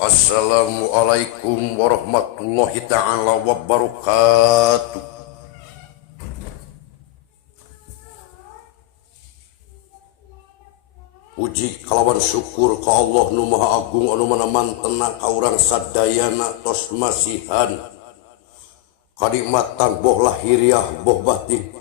Assalamualaikum warahmatullahi ta'ala wabarakatuh. Puji kalawan syukur ka Allah nu maha agung anu manamantena ka urang sadayana tos masihan kanikmatan boh lahiriah boh batin.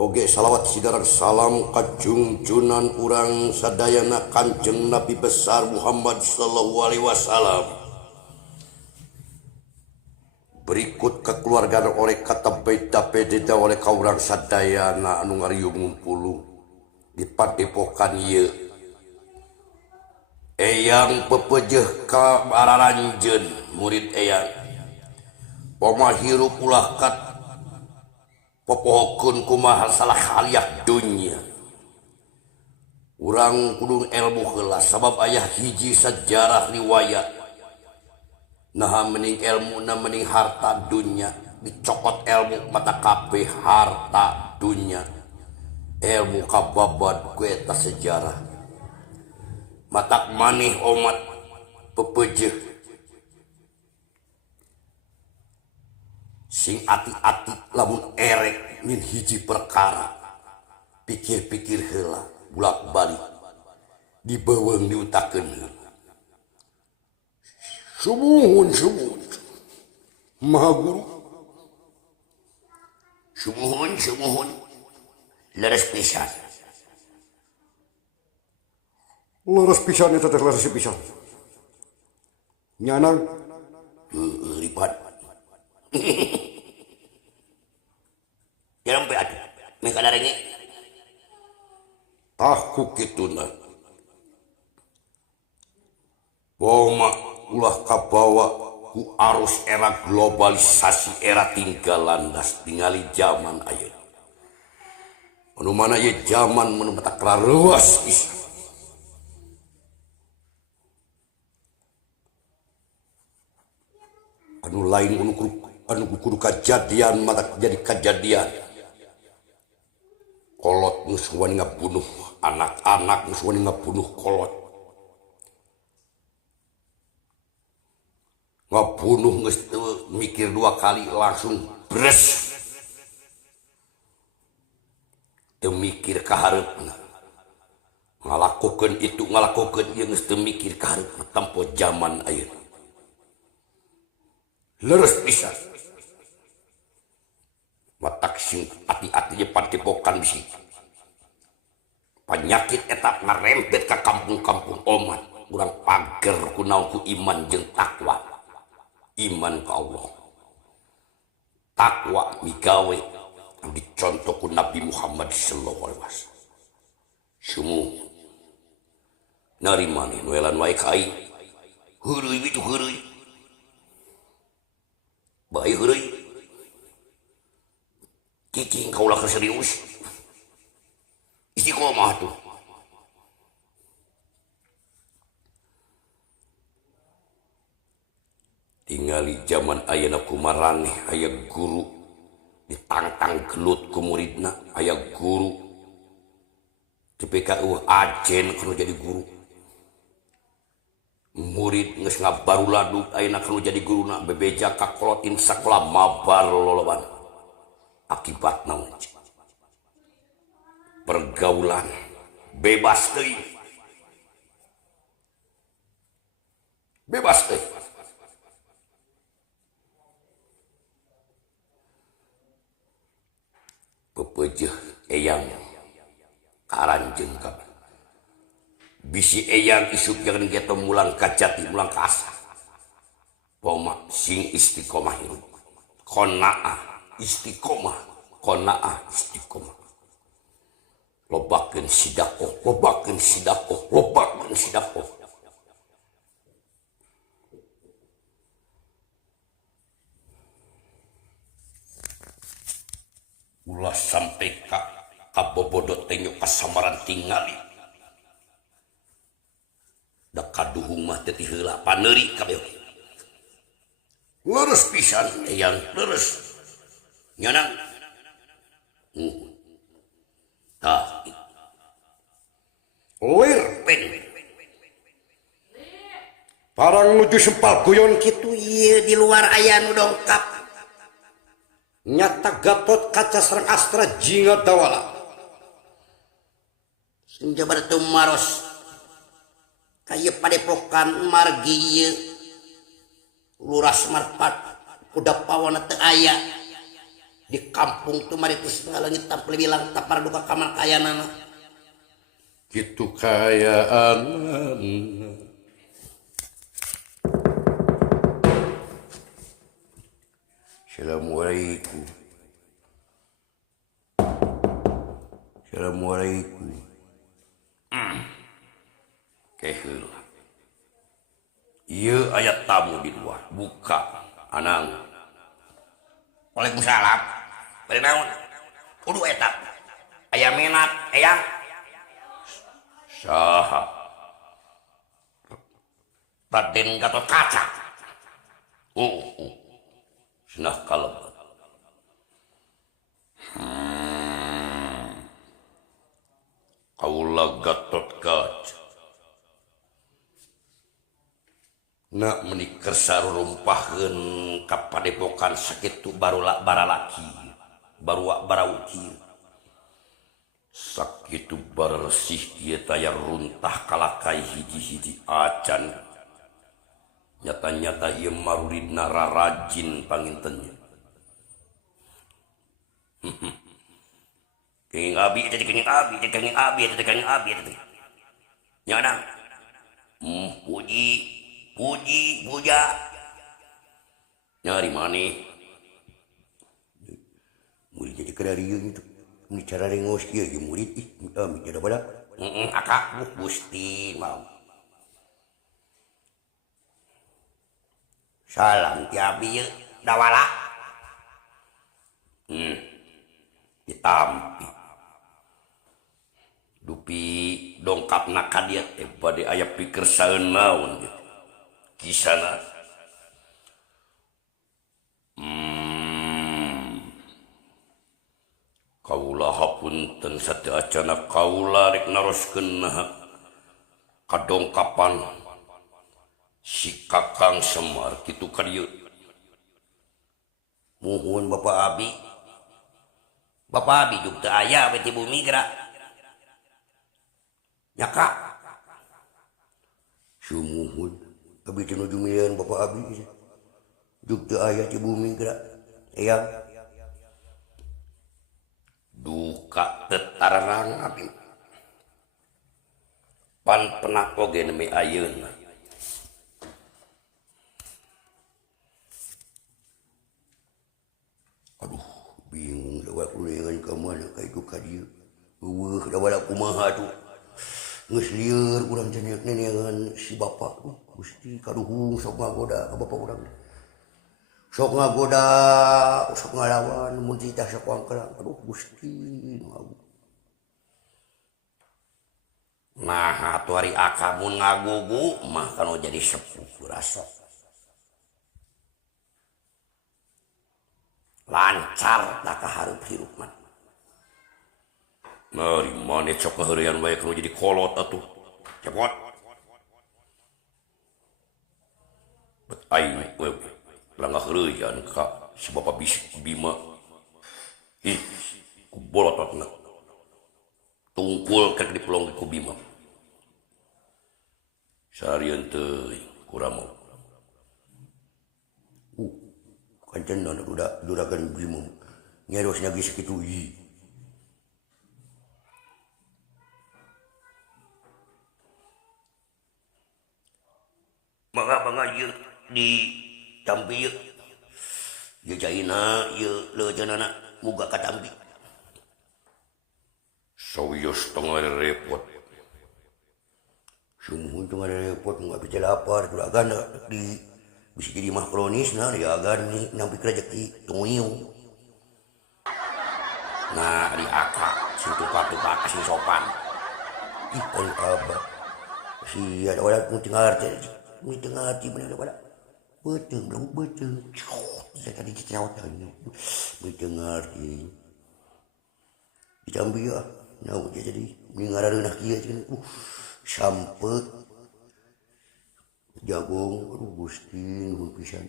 Oge salawat sidarang salam ka junjunan urang sadayana Kanjeng Nabi besar Muhammad sallallahu alaihi wasallam. Berikut kekeluargaan oleh kata beda beda oleh ka urang sadayana anu ngariung ngumpulu di padepokan ieu. Eyang pepejeh ka araranjeun murid eyang. Pamahirup ulah kat popohkeun kumaha salah haliak dunya. Urang kudu ilmu heula sabab aya hiji sejarah riwayat. Nah mending ilmu na mending harta dunya, dicokot ilmu mata kabeh harta dunya. Ilmu kababad ku eta sejarah. Matak maneh omat pepejeh sing ati-ati lamun erek min hiji perkara pikir-pikir heula bulak-balik dibeuweung diutakeun heula. Sumuhun Maha Guru. Sumuhun leres pisan. Leres pisan eta teh leres pisan. Nyanang lipat. Jangan berat, mereka darahnya. Aku kituna. Boma ulah kabawa ku arus era globalisasi era tinggal landas tingali zaman ayeuna. Anu mana ye zaman menu mata kararuas pisan. Anu lain anu kudu kajadian mata jadi kajadian. Kolot geus wani ngabunuh anak-anak, geus wani ngabunuh kolot. Ngabunuh geus teu mikir dua kali langsung bres. Teu mikir ka hareupna. Ngalakokeun itu ngalakokeun ieu geus teu mikir ka hareupna tampo zaman ayeuna. Leres pisan. Watak sing ati-ati je padepokan bisi. Penyakit eta ngarempet ka kampung-kampung omat. Urang pager ku naon ku iman jeung takwa. Iman ka Allah. Takwa migawe anu dicontoh ku Nabi Muhammad sallallahu alaihi wasallam. Sumuh narima ni nuelan wae ka aing. Heureui itu heureui. Bae heureui. Cicing kaulah serius. Istiqomah tuh. Tingali zaman ayeuna kumaraneh aya guru ditantang gelut ku muridna, aya guru TPKU ajen kalau jadi guru. Murid geus ngabaruladug ayeuna kalau jadi guruna bebeja kakolotin sakola mabar loloban. Akibat naon? Pergaulan bebas teuing. Bebas teuing. Pepejeh eyang karanjeung ka bisi eyang isuk jangan geto mulang ka jati mulang ka asa. Poma sing istiqomah hirup. Istiqomah, qanaah istiqomah. Lobakeun sidaqah, lobakeun sidaqah, lobakeun sidaqah. Ulah sampai ka bobodo tengok kasamaran tingali. Da kaduhung mah teh heula paneuri kabeh. Leres pisan eyang leres. Nyanang. Tah. Lir pen. parang nuju sempal guyon gitu. Iya di luar aya nu dongkap. Nyata Gatot Kaca sareng Astra jinga dawala. Senjabar tu maros. Kayak padepokan margi ieu. Luras marpat kuda pawana teu aya. Di kampung tu maritis ngalengit tampil bilang tapar duka kamar kayanana. Gitu kayaan. Assalamualaikum. Assalamualaikum. Kehel. Ieu aya tamu di luar. Buka, Anang. Waalaikumsalam. Bari naon? Kudu eta. Aya menat, eyang. Saha. Raden Gatot Kaca. Senah kalebat. Kaula Gatot Kaca. Nak menikah sarurumpahkeun ka padepokan sakitu barulah baralaki. Barua barawuki. Sakitu baresih ieu taya runtah kalakai hiji-hiji acan. Nyata-nyata ieu maruridna rarajin pangintennya. Kenging abi, tadi kenging abi, tadi kenging abi, tadi kenging abi, tadi. Nyana. Puji, puja. Nyari maneh. Murid jadi kedarieu itu. Ini cara rengos kieu ge murid ih, amit ada pada. Akak Gusti mau. Salam ti abi ieu dawala. Ditampi. Dupi dongkapna ka dieu teh bade aya pikeun saeun naon gitu. Kisana. Kaula hapunten sateacana kaula rek naroskeun kadongkapan si Kakang Semar kitu ka dieu. Muhun Bapak Abi. Bapak Abi juga teu aya we ti bumi geura. Nyaka. Sumuhun. Abi teu nuju milieun Bapak Abi. Juga teu aya ti bumi geura. Eyang. Duka tetarang abi. Pan pernah oge nemi ayeuna. Aduh, bingung lewat kuliahan ke mana kayak itu ka dieu. Eueuh da bala kumaha tuh. Geus lieur urang teh neneangan si bapa. Gusti kaduhung sok ngagoda ka bapa urang. Sok ngagoda, sok ngalawan, mun titah sok wangkelang. Aduh Gusti ngagu. Nah, atuh hari akamun ngagugu mah kanu jadi sepuh rasa. Lancar da kaharup-hirup mah. Mari maneh sok ngaheurean wae kanu jadi kolot atuh. Cepot. Bet aing we langah heureuyan ka si Bapa Bima. Ih, ku bolototna. Tungkul kek dipelong ku Bima. Sarian teuing kurang mau. Kancenna duragan Bima. Nyerosnya geus kitu ieu. Bangga ieu di Tampi ieu. Ieu jaina ieu leujeunana muga ka Tampi. Sawios tengah repot. Sumuhun tengah repot nggak bisa lapar. Juragan di bisa jadi mah kronis nah ya agar nih nampi rezeki tuyung. Nah di akak sing tuka-tuka sing sopan. Ih paling abah. Si ada orang pun tengah arti. Ini tengah arti benar pada. Betul belum betul. Saya tadi ceritakan. Ini tengah arti. Diambil ya. Nah jadi ini ngarana kieu kan. Sampai jagung aduh Gusti nuhun pisan.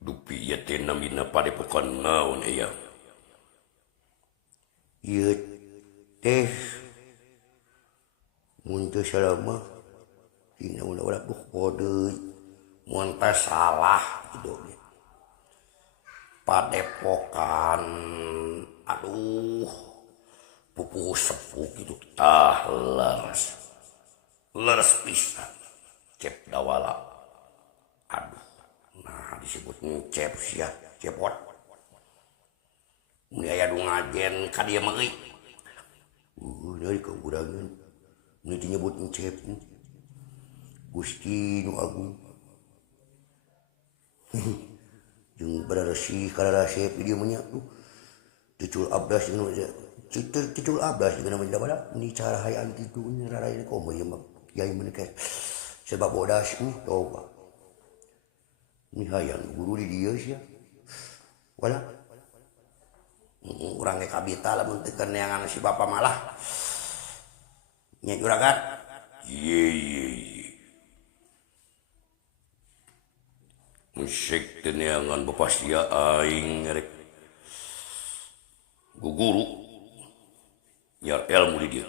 dupi ya teh namina padepokan naon aya. Ieu teh mun teu salama tina ulah buh kode mun teh salah gitu. Padepokan aduh pupuh sepuh gitu leres pisan cep dawala aduh nah disebut cep sia cepot mun aya nu ngajen ka dieu mah euy dari kekurangan nu disebut cep Gusti nu agung jeung beraresi kalarasep di dieu mah nya tucul abdas nu tucul abdas jeung namanya bala ni cara hayaan kitu raraya komo ieu mah yai meunikeun sebab bodas coba ni hayang guru di dieu sia wala urang ge kabita lamun teu neangan si bapa malah nya juragan Ye. Musik teneangan bapasia aing rek guguru nyar ilmu di dia.